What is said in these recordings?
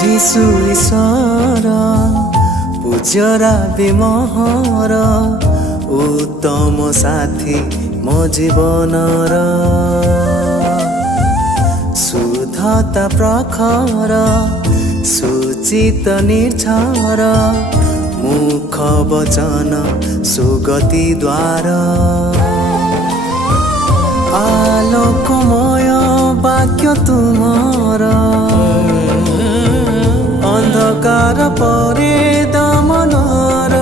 যিশু ঈশ্বর পূজ্যরা বিমোহর উত্তম সাথী মো জীবনর শুদ্ধতা প্রখর সুচিত নির্ঝর মুখ বচন সুগতি দ্বার আলোকময় বাক্য তুমর অন্ধকার পরে দমনর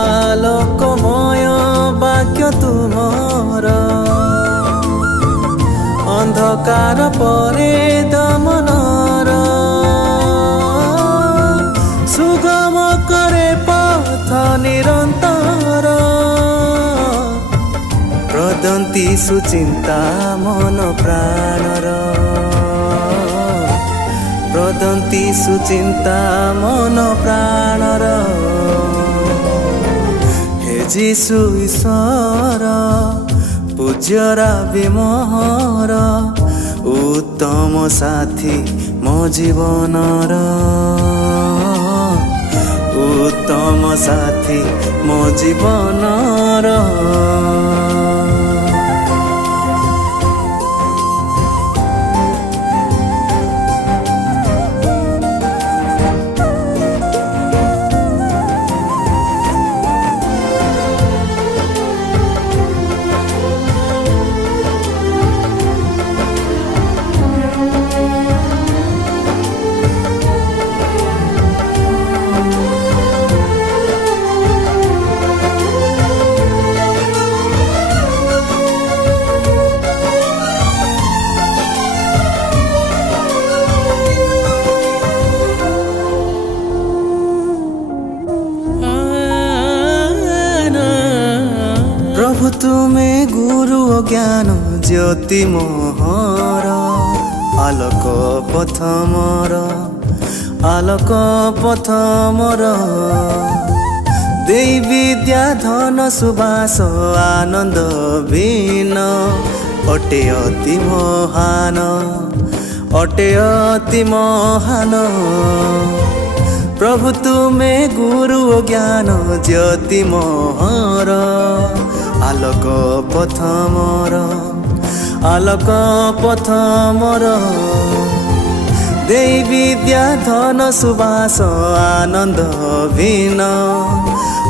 আলোকময় বাক্য তুমর অন্ধকার পরে দমনর সুগম করে পথ নিরন্তর প্রদন্তি সুচিন্তা মন প্রাণর প্রদন্তি সুচিন্তা মন প্রাণর হে যিশু ঈশ্বর পূজ্যরা বিমোহর উত্তম সাথী মো জীবনর উত্তম সাথী মো জীবনর प्रभु तुमे गुरु ज्ञान ज्योति मोहर आलोक पथ मोर आलोक पथ मोर देई विद्या धन सुबास आनंद बीन अटे अति महान अटे अति महान प्रभु तुमे गुरु ज्ञान ज्योति मोहर आलोक पथ मोर आलोक पथ मोर देई विद्या धन सुबास आनंद बीन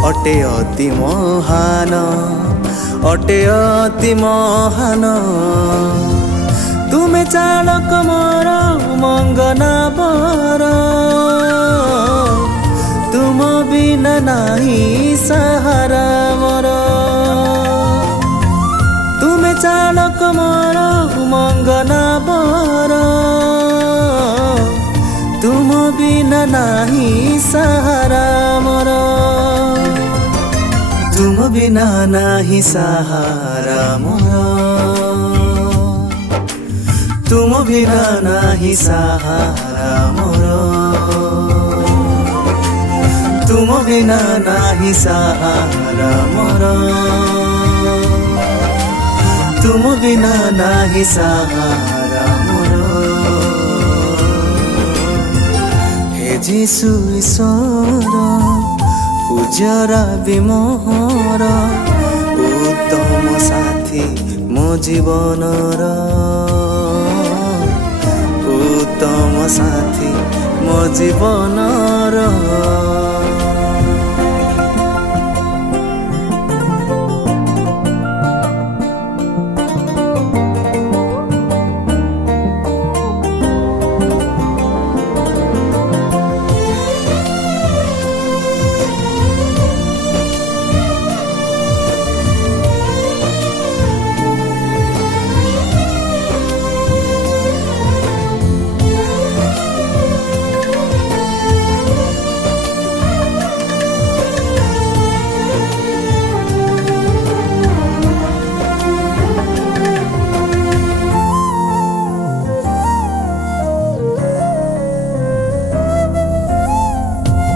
अटे अति महान अटे अति महान तुमे चालक मोर मंगना बर तुम बिना नाही सहारा मोर तुमे चालक मोर मंगना बर तुम बिना नाही सहारा मोर तुम बिना नाही सहारा मोर तुम बिना नाही सहारा मोर तुम बिना नाही सहारा मोर तुम बिना नाही सहारा मोर हे ଯିଶୁ ଈଶ୍ୱର ପୂଜରା ବିମୋହର ଉତ୍ତମ ସାଥୀ ମୋ ଜୀବନର ଉତ୍ତମ ସାଥୀ ମୋ ଜୀବନର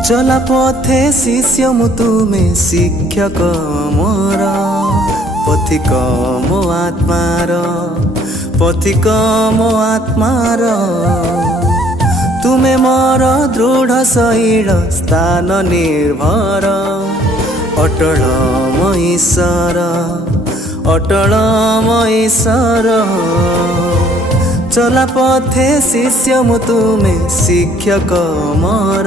চলা পথে শিষ্য মু তুমি শিক্ষক মোর পথিক মো আত্মার পথিক মো আত্মার তুমি মোর দৃঢ় শৈল স্থান নির্ভর অটল মো ঈশ্বর অটল মো ঈশ্বর চলা পথে শিষ্য মু তুমি শিক্ষক মোর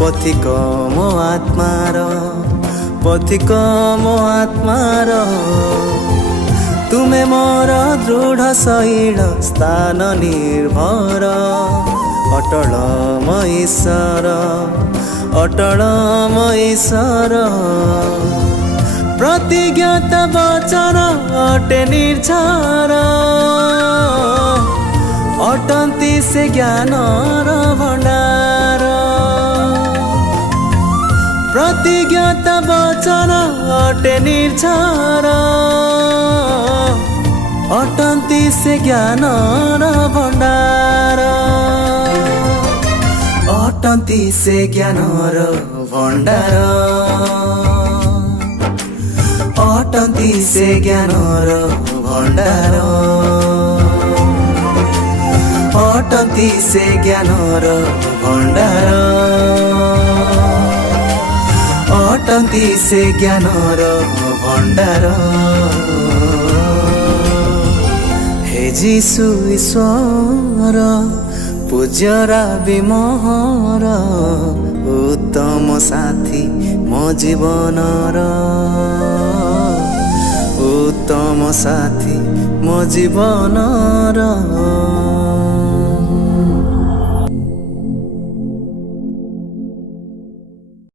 পথিক মো আত্মার পথিক মো আত্মার তুমে মোর দৃঢ় শৈল স্থান নির্ভর অটল মো ঈশ্বর অটল মো ঈশ্বর प्रतिज्ञत वचन अटे निर्झर अटंती से ज्ञानर भंडार प्रतिज्ञत वचन अटे निर्झर अटंती से ज्ञानर भंडार अटंती से ज्ञानर भंडार अटंती से ज्ञानर भंडार अटंती से ज्ञानर भंडार अटंती से ज्ञानर भंडार हे जीशु ईश्वर पूजरा विमोहर उत्तम साथी मो जीवनर उत्तम साथी मो जीवनर।